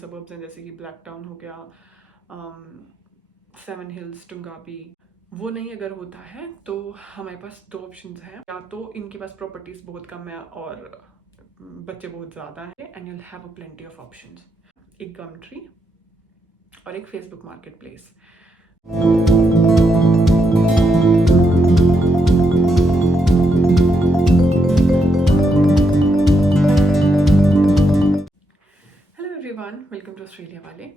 Suburbs हैं जैसे कि ब्लैक टाउन हो गया, सेवन हिल्स, टुंगाबी। वो नहीं अगर होता है तो हमारे पास दो ऑप्शंस हैं, या तो इनके पास प्रॉपर्टीज बहुत कम है और बच्चे बहुत ज़्यादा हैं, and you'll have a plenty of options. एक गम ट्री और एक Facebook market place. Hello everyone, welcome to Australia वाले।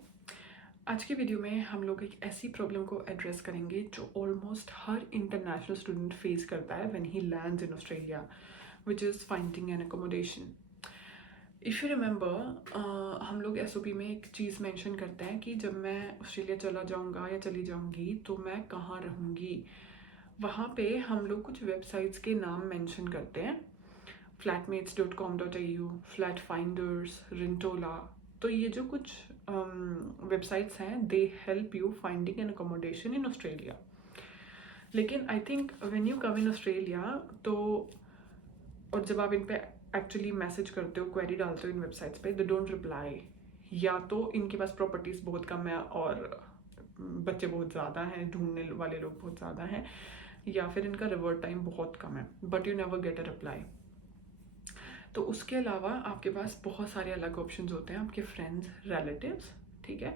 आज की वीडियो में हम लोग एक ऐसी प्रॉब्लम को एड्रेस करेंगे जो ऑलमोस्ट हर इंटरनेशनल स्टूडेंट फेस करता है when he lands in Australia, which is finding an accommodation. If you remember, हम लोग एसओपी में एक चीज़ मेंशन करते हैं कि जब मैं ऑस्ट्रेलिया चला जाऊंगा या चली जाऊंगी तो मैं कहाँ रहूंगी। वहाँ पे हम लोग कुछ वेबसाइट्स के नाम मेंशन करते हैं, flatmates.com.au, फ्लैट फाइंडर्स, रेंटोला। तो ये जो कुछ वेबसाइट्स हैं, they help you finding an accommodation in Australia. लेकिन I think when you come in Australia तो, और जब आप इन पे एक्चुअली मैसेज करते हो, क्वेरी डालते हो इन वेबसाइट्स पे, दे डोंट रिप्लाई। या तो इनके पास प्रॉपर्टीज बहुत कम है और बच्चे बहुत ज़्यादा हैं, ढूंढने वाले लोग बहुत ज़्यादा हैं, या फिर इनका रिवर्ट टाइम बहुत कम है, but you never get a reply. तो उसके अलावा आपके पास बहुत सारे अलग ऑप्शंस होते हैं, आपके फ्रेंड्स, रिलेटिव्स। ठीक है,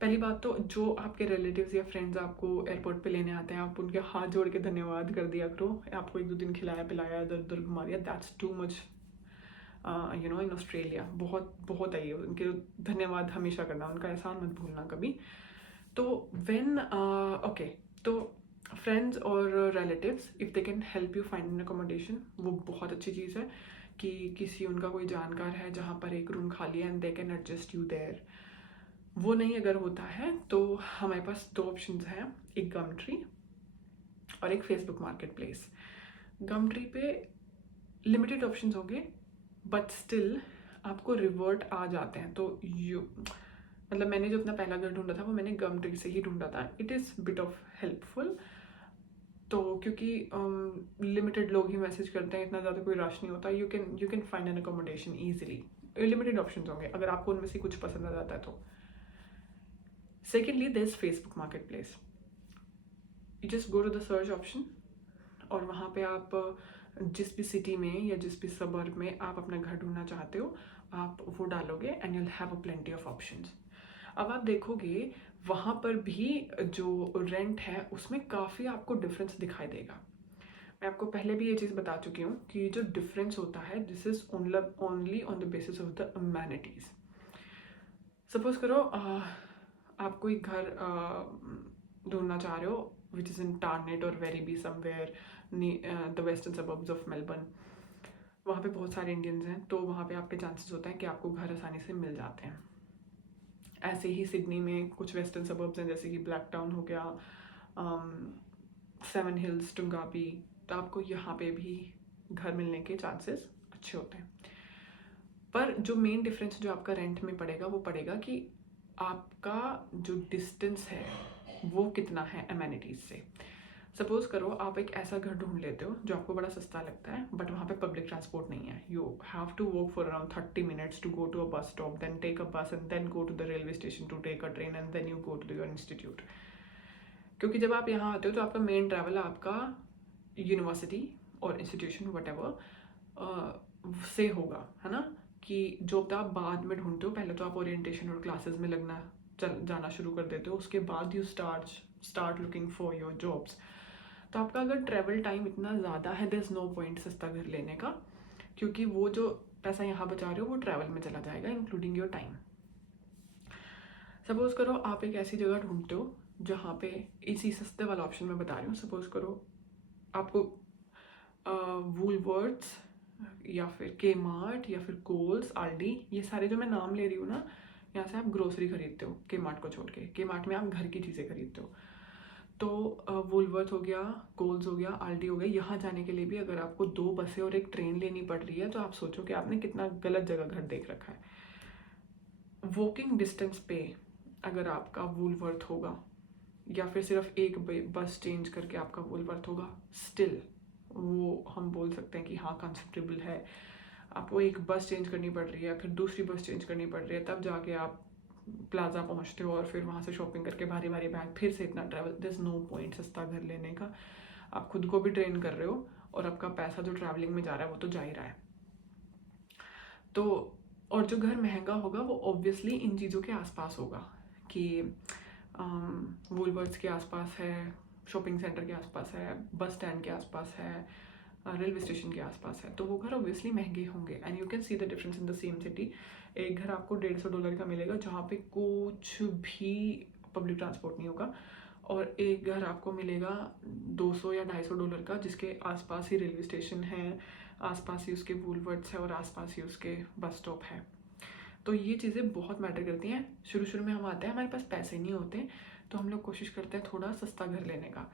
पहली बात तो जो आपके रिलेटिव्स या फ्रेंड्स आपको एयरपोर्ट पे लेने आते हैं, आप उनके हाथ जोड़ के धन्यवाद कर दिया करो। आपको एक दो दिन खिलाया पिलाया, इधर उधर घुमा दिया, that's too much you know in Australia. बहुत बहुत है ये, उनके धन्यवाद हमेशा करना, उनका एहसान मत भूलना कभी। तो व्हेन ओके, तो फ्रेंड्स और relatives if they can help you find N accommodation, वो बहुत अच्छी चीज़ है कि किसी उनका कोई जानकार है जहाँ पर एक रूम खाली है and they can adjust you there. वो नहीं अगर होता है तो हमारे पास दो ऑप्शंस हैं, एक गम ट्री और एक फेसबुक मार्केट प्लेस। गम ट्री पे लिमिटेड ऑप्शंस होंगे, बट स्टिल आपको रिवर्ट आ जाते हैं। तो यू मतलब मैंने जो अपना पहला घर ढूंढा था वो मैंने गम ट्री से ही ढूंढा था। It is bit of helpful, तो क्योंकि लिमिटेड लोग ही मैसेज करते हैं, इतना ज़्यादा कोई रश नहीं होता, you can find N accommodation easily. Limited options होंगे अगर आपको उनमें से कुछ पसंद आ जाता है तो। Secondly, this Facebook market place, you just go to the search option और वहाँ पे आप जिस भी सिटी में या जिस भी सबर्ब में आप अपना घर ढूंढना चाहते हो, आप वो डालोगे and you'll have a plenty of options. अब आप देखोगे वहाँ पर भी जो रेंट है उसमें काफ़ी आपको डिफरेंस दिखाई देगा। मैं आपको पहले भी ये चीज़ बता चुकी हूँ कि जो डिफरेंस होता है, this is only on the basis of the amenities. Suppose करो आप कोई घर ढूंढना चाह रहे हो विच इज़ इन टार्नेट और very be somewhere the western suburbs of Melbourne. वहाँ पे बहुत सारे इंडियंस हैं, तो वहाँ पे आपके चांसेस होते हैं कि आपको घर आसानी से मिल जाते हैं। ऐसे ही सिडनी में कुछ वेस्टर्न सबर्ब्स हैं जैसे कि ब्लैक टाउन हो गया, सेवन हिल्स, टुंगाबी। तो आपको यहाँ पे भी घर मिलने के चांसेस अच्छे होते हैं। पर जो मेन डिफरेंस जो आपका रेंट में पड़ेगा वो पड़ेगा कि आपका जो डिस्टेंस है वो कितना है एमेनिटीज से। सपोज करो आप एक ऐसा घर ढूंढ लेते हो जो आपको बड़ा सस्ता लगता है, बट वहाँ पे पब्लिक ट्रांसपोर्ट नहीं है। You have to walk for around 30 minutes to go to a bus stop, then take a bus and then go to the railway station to take a train and then you go to your institute. क्योंकि जब आप यहाँ आते हो तो आपका main travel आपका university और इंस्टीट्यूशन वटेवर से होगा, है ना। कि जो आप बाद में ढूंढते हो, पहले तो आप ओरिएंटेशन और क्लासेस में लगना जाना शुरू कर देते हो, उसके बाद you start looking for your jobs. तो आपका अगर ट्रैवल टाइम इतना ज़्यादा है, देयर इज़ नो पॉइंट सस्ता घर लेने का, क्योंकि वो जो पैसा यहाँ बचा रहे हो वो ट्रैवल में चला जाएगा, इंक्लूडिंग योर टाइम। सपोज करो आप एक ऐसी जगह ढूंढते हो जहाँ पे इसी सस्ते वाला ऑप्शन मैं बता रही हूँ। सपोज करो आपको वूलवर्ड्स या फिर के मार्ट या फिर कोल्स, आल्डी, ये सारे जो मैं नाम ले रही हूँ ना, यहाँ से आप ग्रोसरी खरीदते हो के मार्ट को छोड़ के। के मार्ट में आप घर की चीज़ें खरीदते हो। तो वूलवर्थ हो गया, कोल्स हो गया, आल्डी हो गया, यहाँ जाने के लिए भी अगर आपको 2 बसें और एक ट्रेन लेनी पड़ रही है तो आप सोचो कि आपने कितना गलत जगह घर देख रखा है। वॉकिंग डिस्टेंस पे अगर आपका वूलवर्थ होगा या फिर सिर्फ एक बस चेंज करके आपका वूलवर्थ होगा, स्टिल वो हम बोल सकते हैं कि हाँ कंफर्टेबल है। आपको एक बस चेंज करनी पड़ रही है, फिर दूसरी बस चेंज करनी पड़ रही है, तब जाके आप प्लाजा पहुंचते हो और फिर वहाँ से शॉपिंग करके भारी भारी बैग, फिर से इतना travel, there is no point सस्ता घर लेने का। आप खुद को भी ट्रेन कर रहे हो और आपका पैसा जो ट्रैवलिंग में जा रहा है वो तो जा ही रहा है। तो और जो घर महंगा होगा वो ऑब्वियसली इन चीज़ों के आसपास होगा कि वूलवर्ड्स के आसपास है, शॉपिंग सेंटर के आसपास है, बस स्टैंड के आसपास है, रेलवे स्टेशन के आसपास है, तो वो घर ऑब्वियसली महंगे होंगे। And you can see the difference in the same city. एक घर आपको $150 का मिलेगा जहाँ पे कुछ भी पब्लिक ट्रांसपोर्ट नहीं होगा, और एक घर आपको मिलेगा 200 या $250 का जिसके आसपास ही रेलवे स्टेशन है, आसपास ही उसके वूलवर्ड्स है और आसपास ही उसके बस स्टॉप है। तो ये चीज़ें बहुत मैटर करती हैं। शुरू शुरू में हम आते हैं, हमारे पास पैसे नहीं होते, तो हम लोग कोशिश करते हैं थोड़ा सस्ता घर लेने का।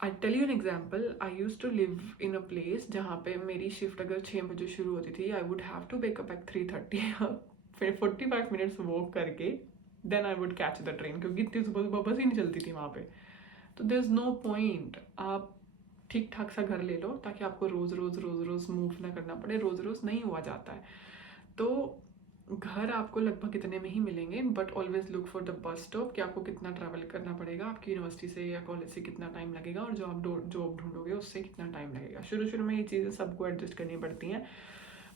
I tell you an example, I use to live in a place जहाँ पे मेरी शिफ्ट अगर 6 बजे शुरू होती थी, I would have to wake up at 3:30, फिर 45 मिनट्स वॉक करके then I would catch the train, क्योंकि इतनी सुबह सुबह बस ही नहीं चलती थी वहाँ पे। तो देयर इज़ नो पॉइंट। आप ठीक ठाक सा घर ले लो ताकि आपको रोज़ रोज़ रोज़ रोज़ मूव ना करना पड़े, रोज़ रोज़ नहीं हुआ जाता है। तो घर आपको लगभग इतने में ही मिलेंगे, but always look for the bus stop कि आपको कितना ट्रैवल करना पड़ेगा, आपकी यूनिवर्सिटी से या कॉलेज से कितना टाइम लगेगा, और जो आप जॉब ढूंढोगे उससे कितना टाइम लगेगा। शुरू शुरू में ये चीज़ें सबको एडजस्ट करनी पड़ती हैं,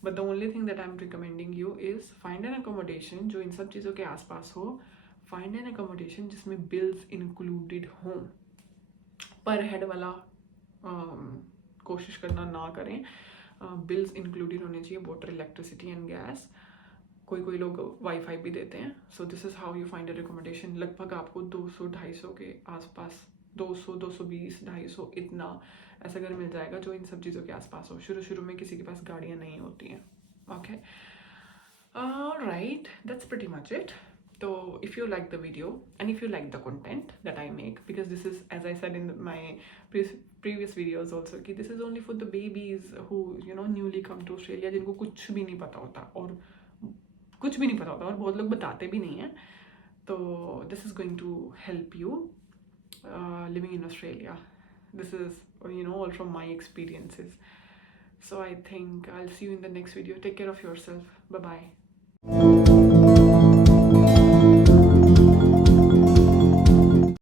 but the only thing that I am recommending you is find N accommodation जो इन सब चीज़ों के आसपास हो। फाइंड एन अकोमोडेशन जिसमें बिल्स इंक्लूडेड हों। पर हेड वाला कोशिश करना ना करें। बिल्स इंक्लूडेड होने चाहिए, वाटर, इलेक्ट्रिसिटी एंड गैस। कोई कोई लोग वाईफाई भी देते हैं। So this is how you find a recommendation. लगभग आपको 200-250 के आसपास, 200, 220, 250 इतना ऐसा घर मिल जाएगा जो इन सब चीज़ों के आसपास हो। शुरू शुरू में किसी के पास गाड़ियाँ नहीं होती हैं। Okay, right, that's pretty much it. So if you like the video and if you like the content that I make, because this is, as I said in my previous videos also, कि this is only for the babies who newly come to Australia, जिनको कुछ भी नहीं पता होता और बहुत लोग बताते भी नहीं हैं। तो this is going to help you living in Australia. This is all from my experiences. So I think I'll see you in the next video. Take care of yourself. Bye bye.